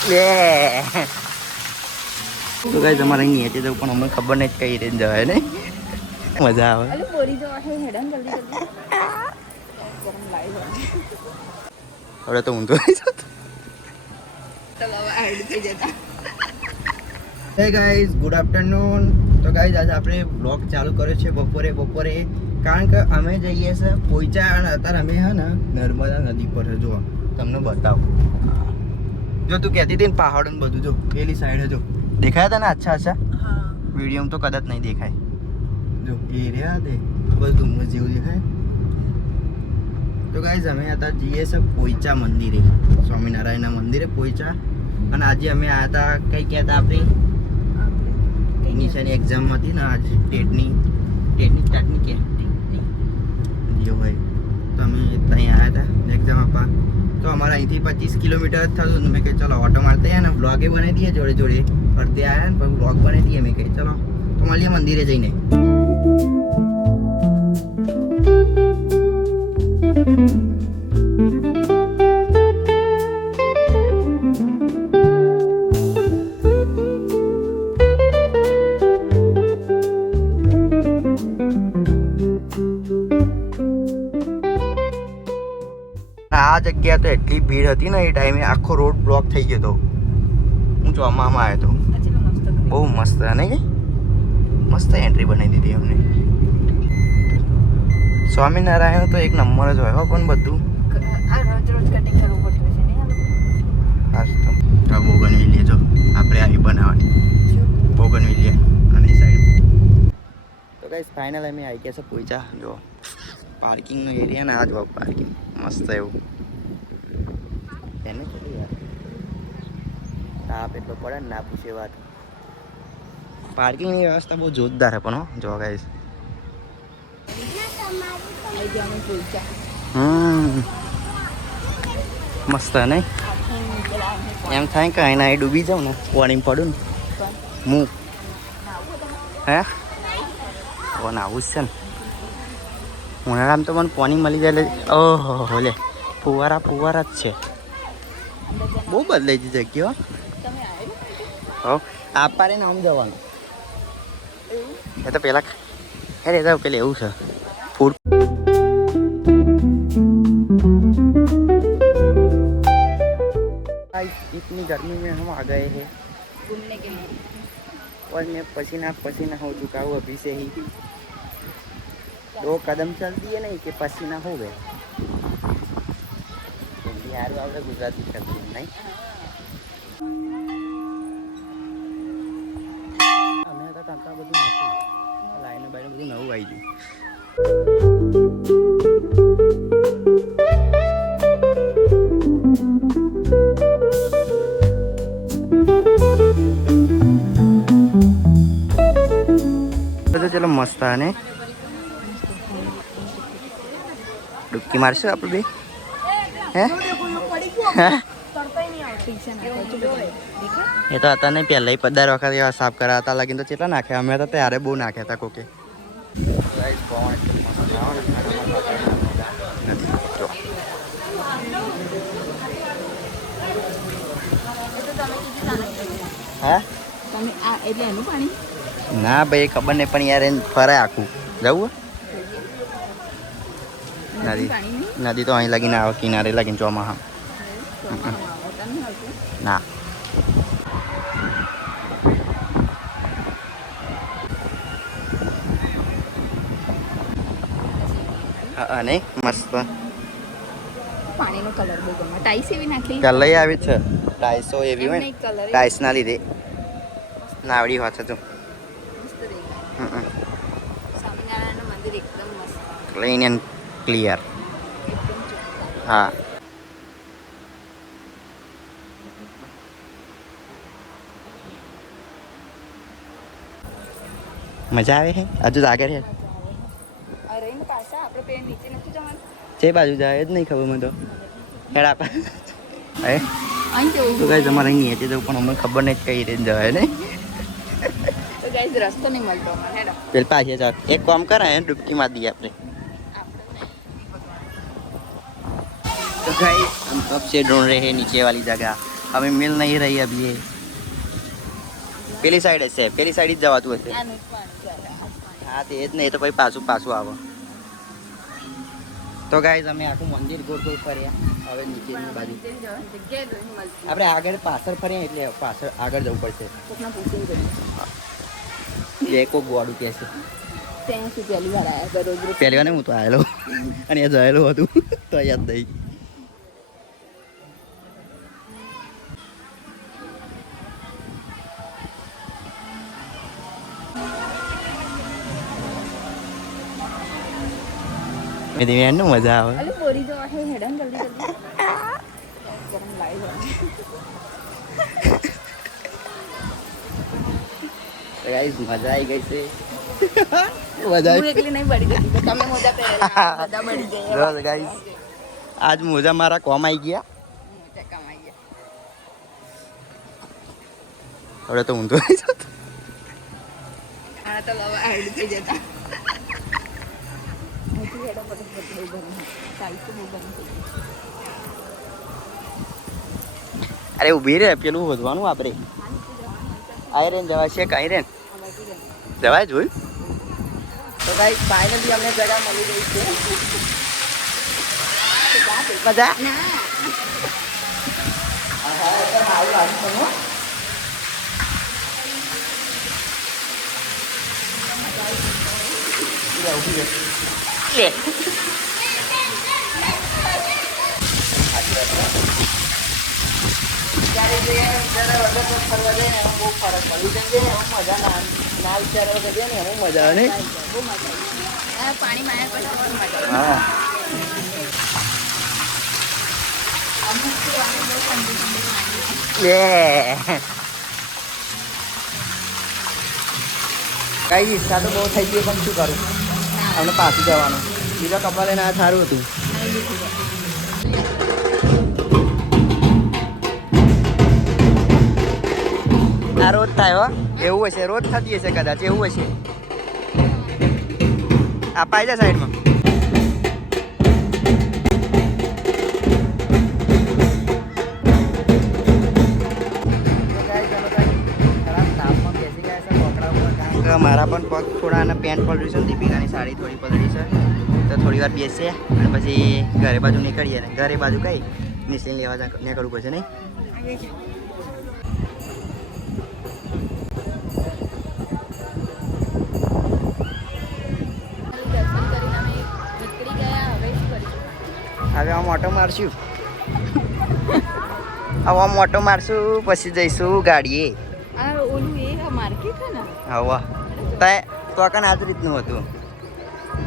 તો ગાઈસ અમારે નીચે જવું પણ અમને ખબર નહીં કઈ રીતે જવાય ને મજા આવે. અલે બોરી જો હે હેડન જલ્દી જલ્દી ગરમ લાઈ હોય હવે તો ઊંધો આવી જતો. તો હવે એડ થઈ જતા. હે ગાઈસ ગુડ આફ્ટરનૂન. તો ગાઈસ આજે આપણે બ્લોગ ચાલુ કર્યો છે બપોરે કારણ કે અમે જઈએ છે પોઈચા અને અત્યારે અમે હે ને નર્મદા નદી પર જો તમને બતાવું. જો તું કહેતી હતી ને પહાડ ને બધું જો પેલી સાઈડ જો દેખાયા હતા ને અચ્છા હા વિડીયોમાં તો કદાચ નહીં દેખાય. જો એ રહ્યા તે બસ ડુંગર જેવું દેખાય. તો ગાઈસ અમે હતા જઈએ છે પોઈચા મંદિરે, સ્વામિનારાયણના મંદિરે પોઈચા. અને આજે અમે આવ્યા હતા કઈ કહેતા આપણે નિશાની એક્ઝામ હતી ને આજ ટેટની સ્ટાર્ટની કે જે હોય તો અમે ત્યાં આવ્યા હતા એક્ઝામ આપવા. તો અમારા અહીંથી 25 કિલોમીટર જ થતું. મેં કહે ચલો ઓટો મારતા ને બ્લોગે બનાવી દઈએ જોડે જોડે. અડધે આવ્યા ને પછી બ્લોગ બનાવી દઈએ. મેં કહે ચલો તો મળીએ મંદિરે જઈને. આ જગ્યા તો એટલી ભીડ હતી ને એ ટાઈમે આખો રોડ બ્લોક થઈ ગયો હતો. હું ચોમામાં આવ્યો હતો. બહુ મસ્ત ને કે મસ્ત એન્ટ્રી બનાવી દીધી અમને. સ્વામિનારાયણ તો એક નંબર જ હોય પણ બધું આ રોજ કટિંગ કરવું પડતું છે ને ખાસ તો બોગનવેલિયા જો આપણે આવી બનાવવાની બોગનવેલિયા અને સાઈડ. તો ગાઈસ ફાઇનલ અમે આવી ગયા છે પોઈચા. જો પાર્કિંગનો એરિયા ને આ જ પાર્કિંગ મસ્ત એવું એને ચલી યાર તાપ એટલો પડે ને ના પૂછે વાત. પાર્કિંગની વ્યવસ્થા બહુ જોરદાર છે પણ હો જો ગાઈસ. મસ્ત નહીં એમ થાય કે અહીં ડૂબી જાઉં ને પાણી પડું ને હું હે આવું જ છે ને ઉનાળામાં તો મને પાણી મળી જાય. ઓહો લે ફુવારા જ છે. બહુ બદલાઈ ગઈ જગ્યા હો. આપારે ને આમ જવાનું એ તો પેલા અરે એ તો પેલા એવું છે ફૂડ. इतनी गर्मी में हम आ गए हैं घूमने के लिए और मैं पसीना हो चुका हूँ अभी से ही. 2 कदम चल दिए नहीं कि पसीना हो गए. बिहार वाले गुजराती कर दिए नहीं. અમે તો કાંતા બધું નતું લાઈને બાઈને બધું નવું આવી ગયું. ચલો મસ્ત ને ડૂબકી મારશું આપણે બે હે એ તો હતા નહીં પહેલા 15 વખત એવા સાફ કર્યા હતા લાગીને તો કેટલા નાખ્યા અમે તો ત્યારે બહુ નાખ્યા હતા કોકે. હા તમે આ એટલે એનું પાણી ના ભાઈ ખબર નહીં પણ યાર એને ફરાય આખું જવું નદી તો અહીં લાગીને આવે કિનારે લાગીને ચોમાહા ના. હા નહીં મસ્ત પાણીનો કલર બહુ ગમે. ટાઈસ એવી નાખી કલર આવી છે ટાઈસો એવી હોય ને ટાઈસ ના લીધે નાવડી વાત છે તું. સ્વામિનારાયણનું મંદિર એકદમ મસ્ત ક્લીન એન્ડ ક્લિયર. હા મજા આવે છે. હજુ આગળ છે જે બાજુ જાય જ નહીં ખબર મને તો હેડ આપે તો ગાઈસ અમારે અહીં નીચે જવું પણ અમને ખબર નહીં કઈ રીતે જવાય ને. તો ગાઈસ રસ્તો નહીં મળતો હેડો પેલ પાછે ચાલ એક કામ કરાય ડૂબકી માર દઈએ આપણે. तो गाइस हम कब से ढूंढ रहे हैं नीचे वाली जगह हमें मिल नहीं रही अभी ये પેલી સાઈડ હશે પેલી સાઈડ જ જવાતું હશે હા તે જ નહીં તો પછી પાછું પાછું આવો તો ગાઈઝ અમે આખું મંદિર ગોળ ગોળ ફર્યા હવે નીચેની બાજુ આપણે આગળ પાછળ ફર્યા એટલે પાછળ આગળ જવું પડશે એ કોક ગોળું કે છે પહેલી વાર ને હું તો આવેલો અને એ જયેલું હતું તો યાદ નહીં મેં એનું મજા આવે અલે બોરી તો હે હેડન જલ્દી જલ્દી ગરમ લાઈ ગાઈસ મજા આવી ગઈ છે મજા હું એકલી નહીં પડી ગઈ તમે મોજા પહેરેલા બધા પડી ગયા બસ ગાઈસ આજ મોજા મારા કોમ આવી ગયા મોજા કમાઈ ગયા હવે તો ઊંધો આવી જતો આ તો લવા આડી થઈ જતા મોટી હેડો ફટફટ બહુ ગરમ સાઈઝ તો બહુ ગરમ થઈ ગઈ અરે ઊભી રે પેલું વધવાનું આપણે આયરન જવાય છે કાંઈ રેન જવાય જોયું તો ભાઈ ફાઇનલી અમને જગ્યા મળી ગઈ છે મજા ફરવા જાય ને બહુ ફરક પડી જાય ને મજા ના વિચારવા જઈએ ને એમાં મજા આવે ને બહુ મજા આવી પાણી માયા પછી બહુ મજા હા કઈ ઈચ્છા તો બહુ થઈ ગઈ પણ શું કરું અમને પાછું જવાનું બીજા કપડા લઈને આ સારું હતું આ રોજ થાય હો એવું હશે રોજ થતી હશે કદાચ એવું હશે આ પાઈ જા સાઈડમાં મારા પણ પગ થોડા અને પેન્ટ પલડ્યું છે દીપિકાની સાડી થોડી પલળી છે તો થોડી વાર બેસીએ અને પછી ઘરે બાજુ નીકળીએ ને ઘરે બાજુ કઈ નિશ્ચિત લેવા નીકળવું પડશે નહીં હવે આમ ઓટો મારશું હવે આમ ઓટો મારશું પછી જઈશું ગાડીએ આ ઓલું એ માર્કેટ છે ને હવા તો કાન આ જ રીતનું હતું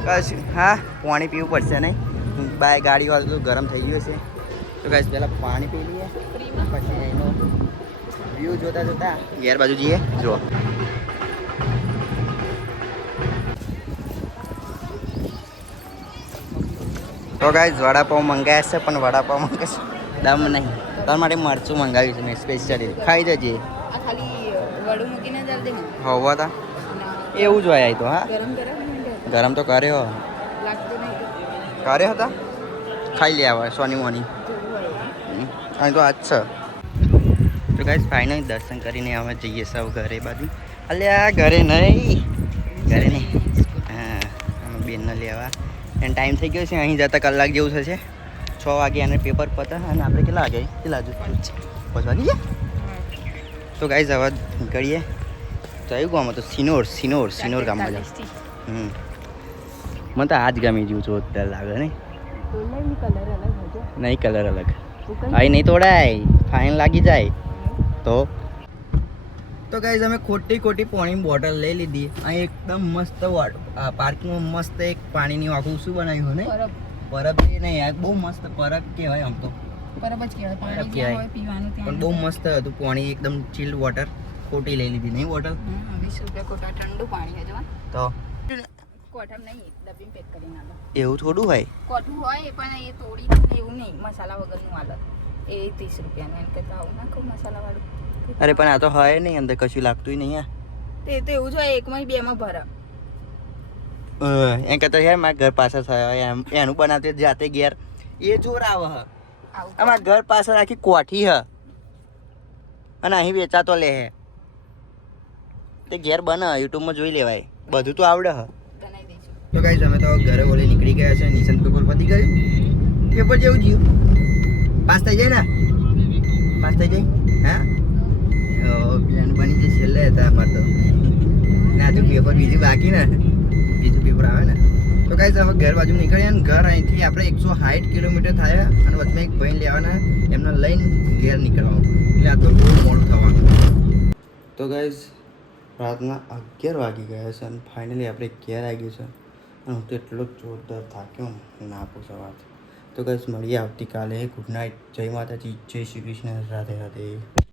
કશું હા પાણી પીવું પડશે નહીં બાય ગાડી વાળું તો ગરમ થઈ ગયું છે તો કઈ પહેલાં પાણી પી લઈએ પછી એનો વ્યૂ જોતા જોતા ઘેર બાજુ જઈએ જો તો ગાઈસ વડાપાઉં મંગાવ્યા છે પણ વડાપાઉંમાં કશું દમ નહીં તાર માટે મરચું મંગાવ્યું છે મેં સ્પેશિયલી ખાઈ જજે આ ખાલી વડું મૂકીને જલ્દી હવા તા એવું જ હોય તો હા ગરમ ગરમ ગરમ તો કર્યો લાગતું નહીં કર્યો હતા ખાઈ લે આવે સોની મોની અહીં તો આજ છે તો ગાઈસ ફાઇનલી દર્શન કરીને અમે જઈએ સૌ ઘરે બાજુ અલ્યા ઘરે નહીં હા અમે બેનને લેવા એને ટાઈમ થઈ ગયો છે અહીં જતા કલાક જેવું થશે 6 વાગે અને પેપર પતે અને આપણે કેટલા વાગે કેટલા હજુ 5 વાગી ગયા તો ગાઈસ હવે નીકળીએ તો આવ્યું ગામ તો સિનોર ગામમાં જાવ મને તો આ જ ગમી જેવું જોરદાર લાગે નહીં નહીં કલર અલગ અહીં નહીં તોડાય ફાઇન લાગી જાય તો ગાઈઝ અમે ખોટી પાણીની બોટલ લઈ લીધી અહીં એકદમ મસ્ત પાર્કિંગમાં મસ્ત એક પાણીની આખું શું બનાવ્યું ને પરબ નહીં યાર બહુ મસ્ત પરબ કહેવાય આમ તો પરબ જ કહેવાય પાણી જ્યાં હોય પીવાનું ત્યાં પણ બહુ મસ્ત હતું પાણી એકદમ ચિલ્ડ વોટર ખોટી લઈ લીધી નહીં બોટલ 20 રૂપિયા કોટા ઠંડુ પાણી હજુ તો કોઠમ નહીં ડબ્બી પેક કરીને આલો એવું થોડું હોય કોઠું હોય પણ એ તોડી એવું નહીં મસાલા વગરનું આલો એ 30 રૂપિયાનું એમ કે આવું નાખો મસાલાવાળું અરે પણ આ તો હોય નહીં અંદર કશું લાગતું નહીં તે તો એવું જ હોય એકમાં બેમાં ભરા એમ કહેતો યાર મારા ઘર પાસે થયો એનું બનાવते જાતે ઘેર એ જોર આવે હ અમારા ઘર પાસે આખી કોઠી હ અને અહીં વેચાતો લે હે તે ઘેર બને યુટ્યુબમાં જોઈ લેવાય બધું તો આવડે હ બનાવી દઈશું. તો ગાઈસ અમે તો ઘરે ઓલે નીકળી ગયા છે નિશાન પેપર પતી ગયું પેપર જેવું જ્યું પાસ થઈ જાય ને પાસ થઈ જાય હા પ્લાન બની જાય છેલ્લે હતા અમારે તો ના હજુ પેપર બીજું બાકી ને બીજું પેપર આવે ને તો ગાઈસ હવે ઘર બાજુ નીકળ્યા ને ઘર અહીંથી આપણે 160 કિલોમીટર થયા અને વચમાં એક ભાઈ લેવાના એમને લઈને ઘેર નીકળવાનું એટલે આ તો બહુ મોડું થવાનું તો ગાઈસ રાતના 11 વાગી ગયા છે અને ફાઇનલી આપણે ઘેર આવી ગયું છે અને હું તો એટલો જોરદાર થાક્યો ને ના પૂછો વાત તો ગાઈસ મળીએ આવતીકાલે ગુડ નાઇટ જય માતાજી જય શ્રી કૃષ્ણ રાધે રાધે